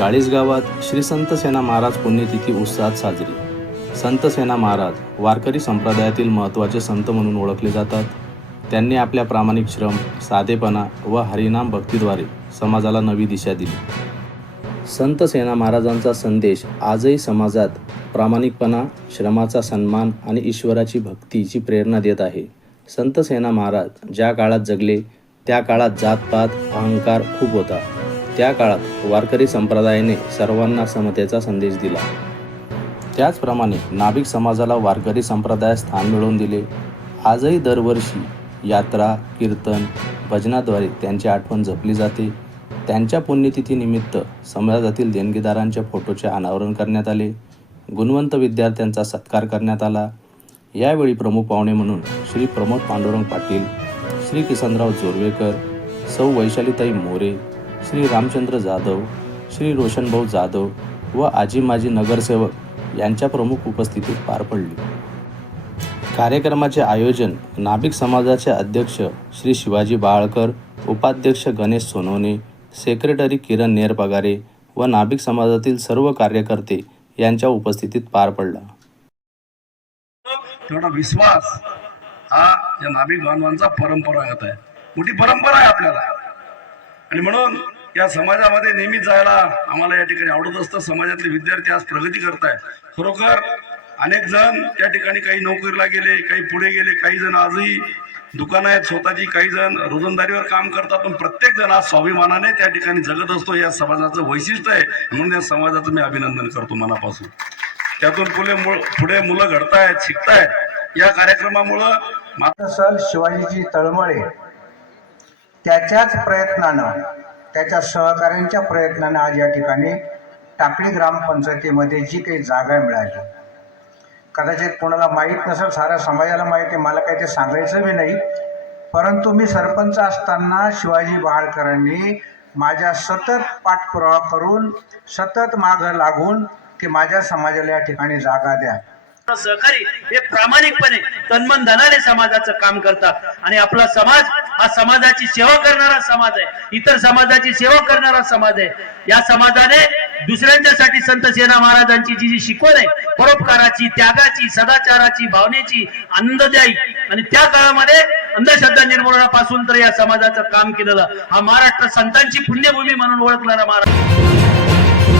चाळीस गावात श्री संत सेना महाराज पुण्यतिथी उत्साहात साजरी. संत सेना महाराज वारकरी संप्रदायातील महत्त्वाचे संत म्हणून ओळखले जातात. त्यांनी आपल्या प्रामाणिक श्रम साधेपणा व हरिनाम भक्तीद्वारे समाजाला नवी दिशा दिली. संत सेना महाराजांचा संदेश आजही समाजात प्रामाणिकपणा श्रमाचा सन्मान आणि ईश्वराची भक्तीची प्रेरणा देत आहे. संत सेना महाराज ज्या काळात जगले त्या काळात जातपात अहंकार खूप होता. त्या काळात वारकरी संप्रदायाने सर्वांना समतेचा संदेश दिला. त्याचप्रमाणे नाभिक समाजाला वारकरी संप्रदायात स्थान मिळवून दिले. आजही दरवर्षी यात्रा कीर्तन भजनाद्वारे त्यांची आठवण जपली जाते. त्यांच्या पुण्यतिथीनिमित्त समाजातील देणगीदारांच्या फोटोचे अनावरण करण्यात आले. गुणवंत विद्यार्थ्यांचा सत्कार करण्यात आला. यावेळी प्रमुख पाहुणे म्हणून श्री प्रमोद पांडुरंग पाटील श्री किसनराव जोरवेकर सौ वैशालीताई मोरे श्री रामचंद्र जाधव श्री रोशनभाऊ जाधव व आजी माजी नगरसेवक यांच्या प्रमुख उपस्थितीत पार पडली. कार्यक्रमाचे आयोजन नाभिक समाजाचे अध्यक्ष श्री शिवाजी बाळकर उपाध्यक्ष गणेश सोनवणे सेक्रेटरी किरण नेरपगारे व नाभिक समाजातील सर्व कार्यकर्ते यांच्या उपस्थितीत पार पडला. तेवढा विश्वास हा या नाभिक बांधवांचा परंपरागत आहे. मोठी परंपरा आहे आपल्याला. आणि म्हणून या समाजामध्ये नेहमी जायला आम्हाला या ठिकाणी आवडत असतं. समाजातले विद्यार्थी आज प्रगती करताय खरोखर अनेक जण त्या ठिकाणी काही नोकरीला गेले काही पुढे गेले काही जण आजही दुकानं आहेत स्वतःची काही जण रोजंदारीवर काम करतात पण प्रत्येक जण आज स्वाभिमानाने त्या ठिकाणी जगत असतो. या समाजाचं वैशिष्ट्य आहे. म्हणून या समाजाचं मी अभिनंदन करतो मनापासून. त्यातून पुढे पुढे मुलं घडतायत शिकतायत. या कार्यक्रमामुळं मात्र सर शिवाजीची तळमळे त्याच्याच प्रयत्नानं त्याच्या सहकाऱ्यांच्या प्रयत्नानं आज या ठिकाणी टाकळी ग्रामपंचायतीमध्ये जी काही जागा मिळाली. कदाचित कोणाला माहीत नसेल साऱ्या समाजाला माहीत आहे मला काही ते सांगायचं बी नाही. परंतु मी सरपंच असताना शिवाजी बहाळकरांनी माझ्या सतत पाठपुरावा करून सतत मागं लागून की माझ्या समाजाला या ठिकाणी जागा द्या. सहकारी हे प्रामाणिकपणे तन्मन धनाने समाजाचं काम करतात आणि आपला समाज हा समाजाची सेवा करणारा समाज आहे. इतर समाजाची सेवा करणारा समाज आहे. या समाजाने दुसऱ्यांच्यासाठी संत सेना महाराजांची जी जी शिकवण आहे परोपकाराची त्यागाची सदाचाराची भावनेची आनंददायी आणि त्या काळामध्ये अंधश्रद्धा निर्मूलनापासून तर या समाजाचं काम केलेलं हा महाराष्ट्र संतांची पुण्यभूमी म्हणून ओळखणारा महाराष्ट्र.